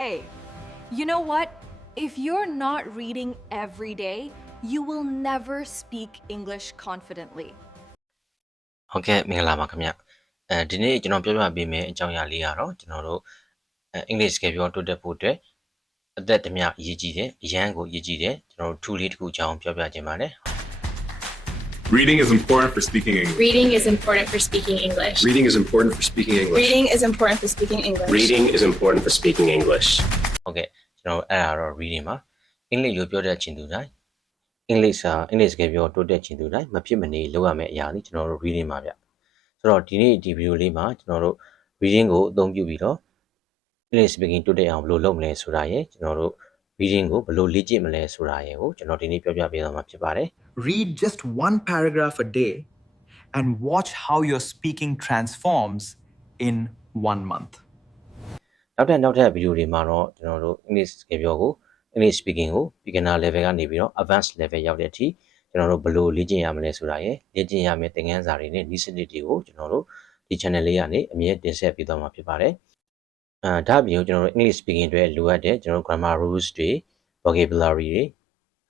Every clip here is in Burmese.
Hey, you know what? If you're not reading every day, you will never speak English confidently. ဟုတ်ကဲ့မင်္ဂလာပါခင်ဗျအဲဒီနေ့ကျွန်တော်ပြောပြပေးမယ့်အကြောင်းအရာလေးကတော့ကျွန်တော်တို့အဲအင်္ဂလိပ်စကားပြောတိုးတက်ဖို့အတွက်အသက်တမျှအရေးကြီးတယ်အရန်ကိုအရေးကြီးတယ်ကျွန်တော်တို့ tool လေးတစ်ခုအကြောင်းပြောပြခြင်းပါတယ် Reading is important for speaking English. Reading is important for speaking English. Reading is important for speaking English. Reading is important for speaking English. Reading is important for speaking English. ဟုတ်ကဲ့ကျွန်တော်အဲ့ဒါတော့ reading ပါအင်္ဂလိပ်လိုပြောတတ်ခြင်းသူတိုင်းအင်္ဂလိပ်စာအင်္ဂလိပ်စကားပြောတိုးတက်ခြင်းသူတိုင်းမဖြစ်မနေလုပ်ရမယ့်အရာလေးကျွန်တော်တို့ reading ပါဗျဆိုတော့ဒီနေ့ဒီဗီဒီယိုလေးမှာကျွန်တော်တို့ reading ကိုအသုံးပြုပြီးတော့ English speaking တိုးတက်အောင်ဘယ်လိုလုပ်မလဲဆိုတာရယ်ကျွန်တော်တို့ reading ကိုဘယ်လိုလေ့ကျင့်မလဲဆိုတာရယ်ကိုကျွန်တော်ဒီနေ့ပြောပြပေးသွားမှာဖြစ်ပါတယ် read just one paragraph a day and watch how your speaking transforms in one month. နောက်ထပ်နောက်ထပ်ဗီဒီယိုတွေမှာတော့ကျွန်တော်တို့ English စကားပြောကို English speaking ကို beginner level ကနေပြီးတော့ advanced level ရောက်တဲ့အထိကျွန်တော်တို့ဘယ်လိုလေ့ကျင့်ရမလဲဆိုတာရယ်လေ့ကျင့်ရမယ့်သင်ခန်းစာတွေနဲ့နည်းစနစ်တွေကိုကျွန်တော်တို့ဒီ channel လေးကနေအမြဲတင်ဆက်ပေးသွားမှာဖြစ်ပါတယ်။ အဲဒါအပြင်ကျွန်တော်တို့ English speaking အတွက်လိုအပ်တဲ့ကျွန်တော်တို့ grammar rules တွေ vocabulary တွေ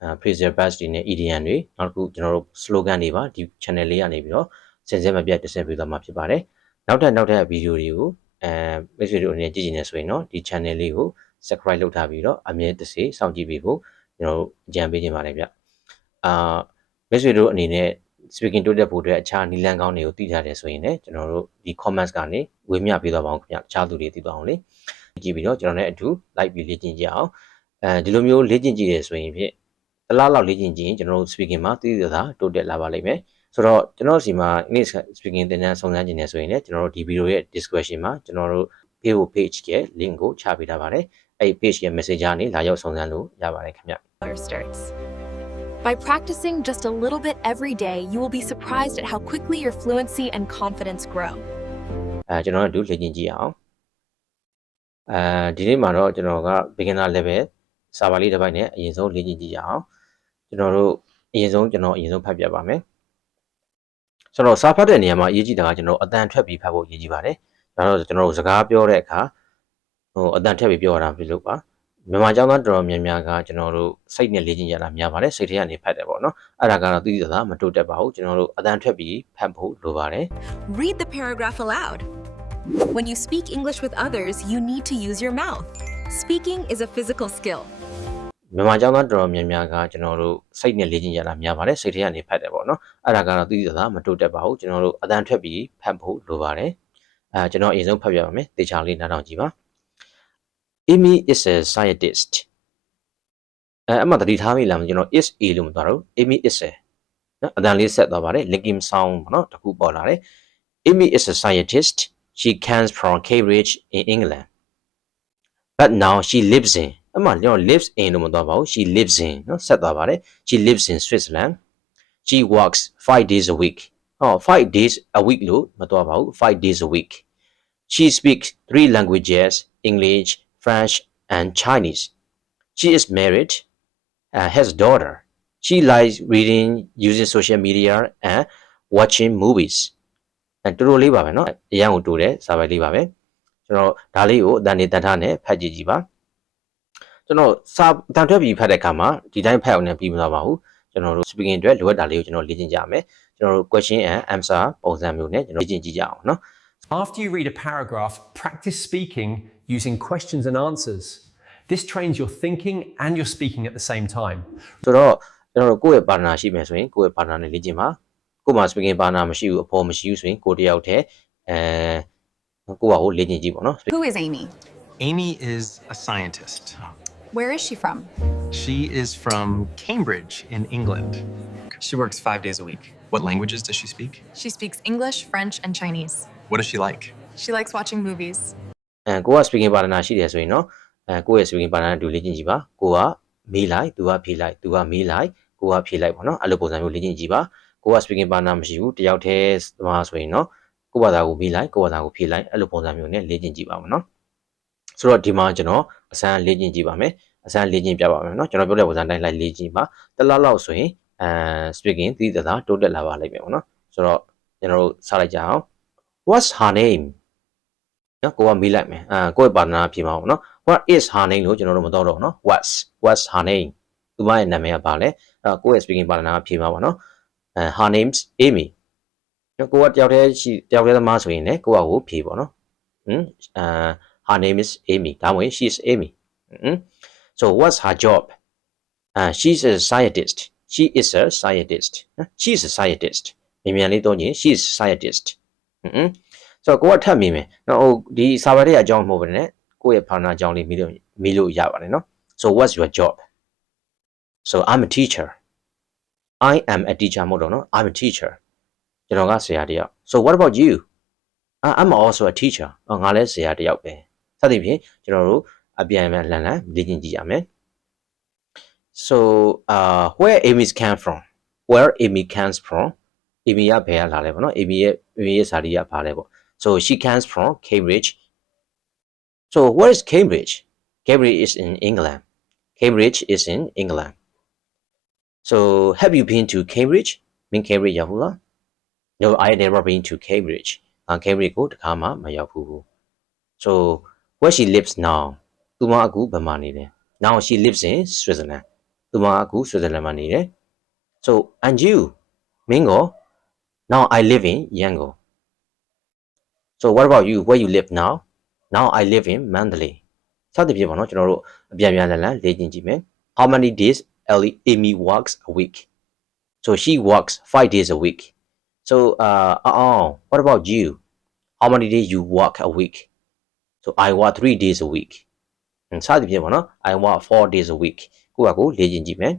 အဲ phrasal verbs တွေနဲ့ idiom တွေနောက်တစ်ခုကျွန်တော်တို့ slogan တွေပါဒီ channel လေးကနေပြီးတော့စင်စဲမပြတ်တင်ဆက်ပေးသွားမှာဖြစ်ပါတယ်။နောက်ထပ်နောက်ထပ်ဗီဒီယိုတွေကိုအဲမိတ်ဆွေတို့အနေနဲ့ကြည့်ကြည့်နေဆိုရင်တော့ဒီ channel လေးကို subscribe လုပ်ထားပြီးတော့အမြဲတစေစောင့်ကြည့်ပေးဖို့ကျွန်တော်တို့အကြံပေးခြင်းပါတယ်ဗျ။အာမိတ်ဆွေတို့အနေနဲ့ speaking တိုးတက်ဖို့အတွက်အခြားနည်းလမ်းကောင်းတွေကိုသိထားတယ်ဆိုရင်လည်းကျွန်တော်တို့ဒီ comments ကနေဝေမျှပေးသွားပါအောင်ခင်ဗျ။အခြားသူတွေသိသွားအောင်လေ။ကြည့်ပြီးတော့ကျွန်တော်နဲ့အတူ like ပြီးလေ့ကျင့်ကြအောင်။အဲဒီလိုမျိုးလေ့ကျင့်ကြည့်တယ်ဆိုရင်ဖြင့်တစ်လားလောက်လေ့ကျင့်ကြည့်ရင်ကျွန်တော်တို့ speaking မှာသိသိသာသာတိုးတက်လာပါလိမ့်မယ်။ဆိုတော့ကျွန်တော်စီမှာ English speaking သင်တန်းစုံစမ်းခြင်းနေဆိုရင်လည်းကျွန်တော်တို့ဒီ video ရဲ့ description မှာကျွန်တော်တို့ Facebook page ရဲ့ link ကိုချပေးထားပါတယ်။အဲ့ဒီ page ရဲ့ message ကနေလာရောက်စုံစမ်းလို့ရပါတယ်ခင်ဗျ။ starts. By practicing just a little bit every day, you will be surprised at how quickly your fluency and confidence grow. အဲကျွန်တော်တို့လေ့ကျင့်ကြည့်အောင်အဲဒီနေ့မှာတော့ကျွန်တော်က beginner level စာပါလေးတစ်ပိုက်နဲ့အရင်ဆုံးလေ့ကျင့်ကြည့်ရအောင်ကျွန်တော်တို့အရင်ဆုံးကျွန်တော်အရင်ဆုံးဖတ်ပြပါမယ်ဆိုတော့စာဖတ်တဲ့နေရာမှာအရေးကြီးတာကကျွန်တော်အတန်ထွက်ပြီးဖတ်ဖို့အရေးကြီးပါတယ်ဒါတော့ကျွန်တော်တို့စကားပြောတဲ့အခါဟိုအတန်ထွက်ပြီးပြောရတာပြုလုပ်ပါ မြန်မာကျောင်းသားတော်တော်များများကကျွန်တော်တို့စိတ်နဲ့လေ့ကျင့်ကြတာများပါတယ်စိတ်ထဲကနေဖတ်တယ်ပေါ့နော်အဲ့ဒါကတော့သိသိသာသာမတိုးတက်ပါဘူးကျွန်တော်တို့အတန်ထွက်ပြီးဖတ်ဖို့လိုပါတယ် Read the paragraph aloud. When you speak English with others, you need to use your mouth. Speaking is a physical skill. မြန်မာကျောင်းသားတော်တော်များများကကျွန်တော်တို့စိတ်နဲ့လေ့ကျင့်ကြတာများပါတယ်စိတ်ထဲကနေဖတ်တယ်ပေါ့နော်အဲ့ဒါကတော့သိသိသာသာမတိုးတက်ပါဘူးကျွန်တော်တို့အတန်ထွက်ပြီးဖတ်ဖို့လိုပါတယ်အဲကျွန်တော်အရင်ဆုံးဖတ်ပြပါမယ်တေချာလေးနားထောင်ကြည့်ပါ Amy is a scientist အဲအမှတတိထားမိလားမကျွန်တော် is a လို့မသွားတော့ Amy is a နော်အတန်လေးဆက်သွားပါတယ် linking sound ပေါ့နော်တခုပေါ်လာတယ် Amy is a scientist she comes from Cambridge in England but now she lives in အမှကျွန်တော် lives in လို့မသွားပါဘူး she lives in နော်ဆက်သွားပါတယ် she lives in Switzerland she works 5 days a week ဟော5 days a week လို့မသွားပါဘူး5 days a week she speaks three languages English French and Chinese she is married and has a daughter she likes reading using social media and watching movies အဲတူတူလေးပါပဲเนาะအရန်ကိုတူတယ်စာပိုက်လေးပါပဲကျွန်တော်ဒါလေးကိုအတန်နေတန်ထားနဲ့ဖတ်ကြည့်ကြည့်ပါကျွန်တော်စာအတန်ထွက်ပြီးဖတ်တဲ့အခါမှာဒီတိုင်းဖတ်အောင်လည်းပြီးမသွားပါဘူးကျွန်တော်တို့ speaking အတွက်လိုအပ်တာလေးကိုကျွန်တော်လေ့ကျင့်ကြမယ်ကျွန်တော်တို့ question and answer ပုံစံမျိုးနဲ့ကျွန်တော်လေ့ကျင့်ကြည့်ကြအောင်เนาะ After you read a paragraph, practice speaking using questions and answers. This trains your thinking and your speaking at the same time. ဆိုတော့ကျွန်တော်တို့ကိုယ့်ရဲ့ partner ရှိမယ်ဆိုရင်ကိုယ့်ရဲ့ partner နဲ့လေ့ကျင့်ပါကို့မှာ speaking partner မရှိဘူးအဖော်မရှိဘူးဆိုရင်ကိုတယောက်တည်းအဲကိုယ့်ဟာကိုလေ့ကျင့်ကြည့်ပေါ့နော် Who is Amy? Amy is a scientist. Where is she from? She is from Cambridge in England. She works 5 days a week. What languages does she speak? She speaks English, French, and Chinese. What does she like? She likes watching movies. အဲကိုက speaking partner ရှိတယ်ဆိုရင်နော်အဲကိုရဲ့ speaking partner တူလေးချင်းကြည့်ပါကိုကမေးလိုက်သူကဖြေလိုက်သူကမေးလိုက်ကိုကဖြေလိုက်ပေါ့နော်အဲ့လိုပုံစံမျိုးလေးချင်းကြည့်ပါကိုက speaking partner မရှိဘူးတယောက်တည်းသမားဆိုရင်နော်ကိုဘာသာကိုမေးလိုက်ကိုဘာသာကိုဖြေလိုက်အဲ့လိုပုံစံမျိုးနဲ့လေ့ကျင့်ကြည့်ပါမယ်နော်ဆိုတော့ဒီမှာကျွန်တော်အစမ်းလေ့ကျင့်ကြည့်ပါမယ်အစမ်းလေ့ကျင့်ပြပါမယ်နော်ကျွန်တော်ပြောတဲ့ပုံစံတိုင်းလိုက်လေ့ကျင့်ပါတစ်လားလောက်ဆိုရင်အဲ speaking သီးသသာတိုးတက်လာပါလိမ့်မယ်ပေါ့နော်ဆိုတော့ကျွန်တော်တို့စလိုက်ကြအောင် what's her name နော်ကိုကမေးလိုက်မယ်အာကိုယ့်ပါတနာဖြေမှာပေါ့နော် what is her name လို့ကျွန်တော်တို့မတော့တော့နော် what's what's her name သူမရဲ့နာမည်ကဘာလဲအဲ့ကိုယ့်ရဲ့ speaking ပါတနာဖြေမှာပေါ့နော်အဲ her name's amy နော်ကိုကတယောက်တည်းရှိတယောက်တည်းသမားဆိုရင်လည်းကိုကကိုဖြေပေါ့နော်ဟမ်အာ her name is amy ဒါမှမဟုတ် she is amy ဟမ် so what's her job အာ she is a scientist she is a scientist she is a scientist အမြန်လေးတော့ညင် she is a scientist ဟမ် ဆိုတော့ကိုကထပ်မိမယ်နော်ဟိုဒီစာပါတဲ့အကြောင်းမဟုတ်ဘဲနဲ့ကိုယ့်ရဲ့ partner အကြောင်းလေးမိလို့မိလို့ရပါတယ်နော် so what's your job so i'm a teacher i am a teacher မဟုတ်တော့နော် i'm a teacher ကျွန်တော်ကဆရာတယောက် so what about you I- i'm also a teacher အော်ငါလည်းဆရာတယောက်ပဲစသဖြင့်ကျွန်တော်တို့အပြန်အလှန်လှန်လှန်လေ့ကျင့်ကြည့်ရမယ် so uh where amy came from where amy comes from amy ကဘယ်ကလာလဲပေါ့နော် amy ရဲ့ amy ရဲ့ဇာတိကဘာလဲပေါ့ so she comes from cambridge so where is cambridge cambridge is in england cambridge is in england so have you been to cambridge မင်း cambridge ရောက်ဘူးလား No I never been to Cambridge ငါ Cambridge ကိုတခါမှမရောက်ဘူး So where she lives now သူမအခုဘယ်မှာနေလဲ Now she lives in Switzerland သူမအခု Switzerland မှာနေတယ် So and you မင်းကို Now I live in Yangon So what about you where you live now Now I live in Mandalay စသဖြင့်ပေါ့နော်ကျွန်တော်တို့အပြန်ပြန်လည်လည်လေ့ကျင့်ကြည့်မယ် How many days Ellie Amy works a week So she works 5 days a week So, uh, uh, what about you? How many days you work a week? So, I work three days a week. စသဖြင့်ပေါ့နော် I work four days a week ကိုယ့်အကိုလေ့ကျင့်ကြည့်မယ်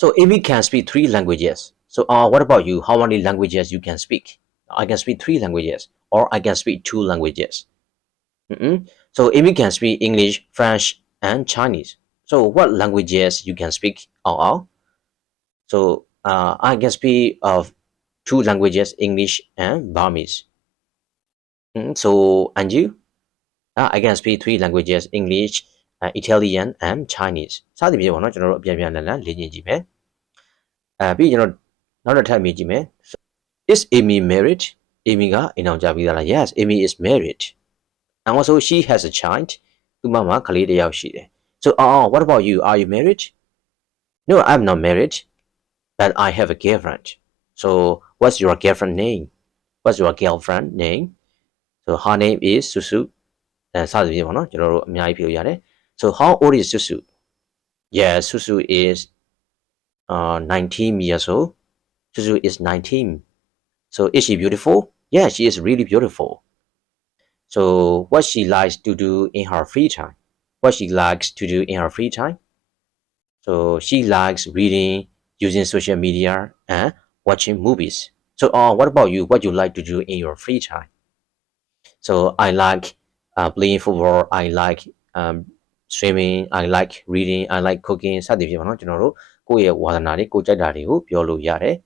So, Amy can speak three languages. So, uh, what about you? How many languages you can speak? I can speak three languages or I can speak two languages. Mm-mm. So, Amy can speak English, French, and Chinese. So, what languages you can speak? Oh, oh. So, uh, I can speak of two languages, English and Burmese. Mm, so, and you? Uh, I can speak three languages, English, uh, Italian and Chinese. စသဖြင့်ပေါ့နော်ကျွန်တော်တို့အပြန်ပြန်လည်လည်လေ့ကျင့်ကြည့်မယ်။အဲပြီးကျွန်တော်နောက်တစ်ထပ်မြင်ကြည့်မယ်။ Is Amy married? Amy ကအိမ်အောင်ကြပြီးသားလား Yes, Amy is married. And also she has a child. သူမမှာကလေးတစ်ယောက်ရှိတယ်။ So, uh, what about you? Are you married? No, I'm not married. but I have a girlfriend. So what's your girlfriend name? What's your girlfriend name? So her name is Susu. အဲစသဖြင့်ပေါ့နော်ကျွန်တော်တို့အများကြီးပြောရတယ် So how old is Susu? Yeah, Susu is uh 19 years old. Susu is 19. So is she beautiful? Yeah, she is really beautiful. So what she likes to do in her free time? What she likes to do in her free time? So she likes reading, using social media and watching movies. So, uh, what about you? What you like to do in your free time? So, I like uh, playing football. I like um, swimming. I like reading. I like cooking. စသည်ဖြင့်ပေါ့နော်ကျွန်တော်တို့ကိုယ့်ရဲ့ဝါသနာတွေကိုကြိုက်တာတွေကိုပြောလို့ရတယ်။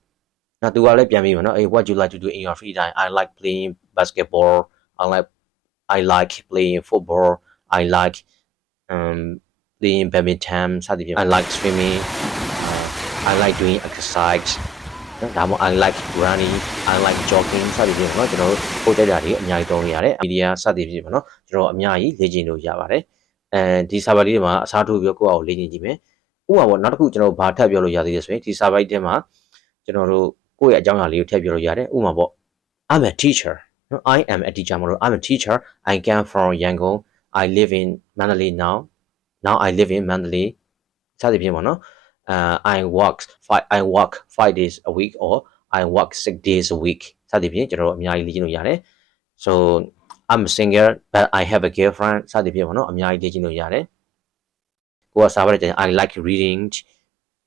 နောက်သူကလည်းပြန်ပြီးပေါ့နော် Hey, what you like to do in your free time? I like playing basketball. I like I like playing football. I like um playing badminton စသည်ဖြင့် I like swimming. I like doing exercise နော်ဒါမှမဟုတ် I like running I like jogging စသည်ဖြင့်ပေါ့နော်ကျွန်တော်တို့ပို့တက်တာတွေအများကြီးသုံးလို့ရတယ်မီဒီယာစသည်ဖြင့်ပေါ့နော်ကျွန်တော်အများကြီးလေ့ကျင့်လို့ရပါတယ်အဲဒီ server လေးတွေမှာအစားထိုးပြီးကိုယ့်အောင်လေ့ကျင့်ကြည့်မယ်ဥပမာပေါ့နောက်တစ်ခုကျွန်တော်ဘာထပ်ပြောလို့ရသေးလဲဆိုရင်ဒီ server ထဲမှာကျွန်တော်တို့ ကိုယ့်ရဲ့အကြောင်းအရာလေးကိုထည့်ပြောလို့ရတယ်ဥပမာပေါ့ I'm a teacher နော် I am a teacher မလို့ I'm a teacher I came from Yangon I live in Mandalay now now I live in Mandalay စသည်ဖြင့်ပေါ့နော် uh, I work five I work 5 days a week or I work 6 days a week စသဖြင့်ကျွန်တော်တို့အများကြီးလေ့ကျင့်လို့ရတယ် so I'm a singer but I have a girlfriend စသဖြင့်ပေါ့နော်အများကြီးလေ့ကျင့်လို့ရတယ်ကိုကစာပါတဲ့ I like reading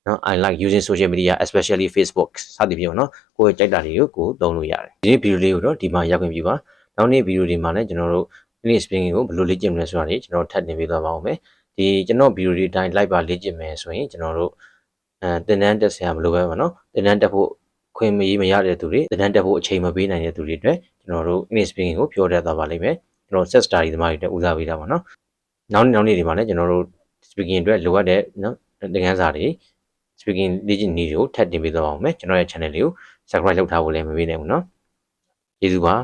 နော် I like using social media especially Facebook စသဖြင့်ပေါ့နော်ကိုယ်ကြိုက်တာတွေကိုကိုသုံးလို့ရတယ်ဒီနေ့ဗီဒီယိုလေးကိုတော့ဒီမှာရောက်ခွင့်ပြုပါနောက်နေ့ဗီဒီယိုဒီမှာလည်းကျွန်တော်တို့ English speaking ကိုဘယ်လိုလေ့ကျင့်မလဲဆိုတာတွေကျွန်တော်ထပ်တင်ပေးသွားပါဦးမယ်ဒီကျွန်တော်ဗီဒီယိုဒီတိုင်း live ပါလေ့ကျင့်မယ်ဆိုရင်ကျွန်တော်တို့အဲတင်တန်းတက်ဆရာမလိုပဲပါနော်တင်တန်းတက်ဖို့ခွင့်မရေးမရတဲ့သူတွေတင်တန်းတက်ဖို့အချိန်မပေးနိုင်တဲ့သူတွေအတွက်ကျွန်တော်တို့ English speaking ကိုပြောတတ်သွားပါလိမ့်မယ်ကျွန်တော် set study သမားတွေအတွက်ဦးစားပေးတာပါနော်နောက်နေ့နောက်နေ့ဒီမှာလည်းကျွန်တော်တို့ speaking အတွက်လိုအပ်တဲ့နော်သင်ခန်းစာတွေ speaking လေ့ကျင့်နည်းတွေကိုထပ်တင်ပေးသွားပါဦးမယ်ကျွန်တော်ရဲ့ channel လေးကို subscribe လုပ်ထားဖို့လည်းမမေ့နိုင်ဘူးနော်ကျေးဇူးပါ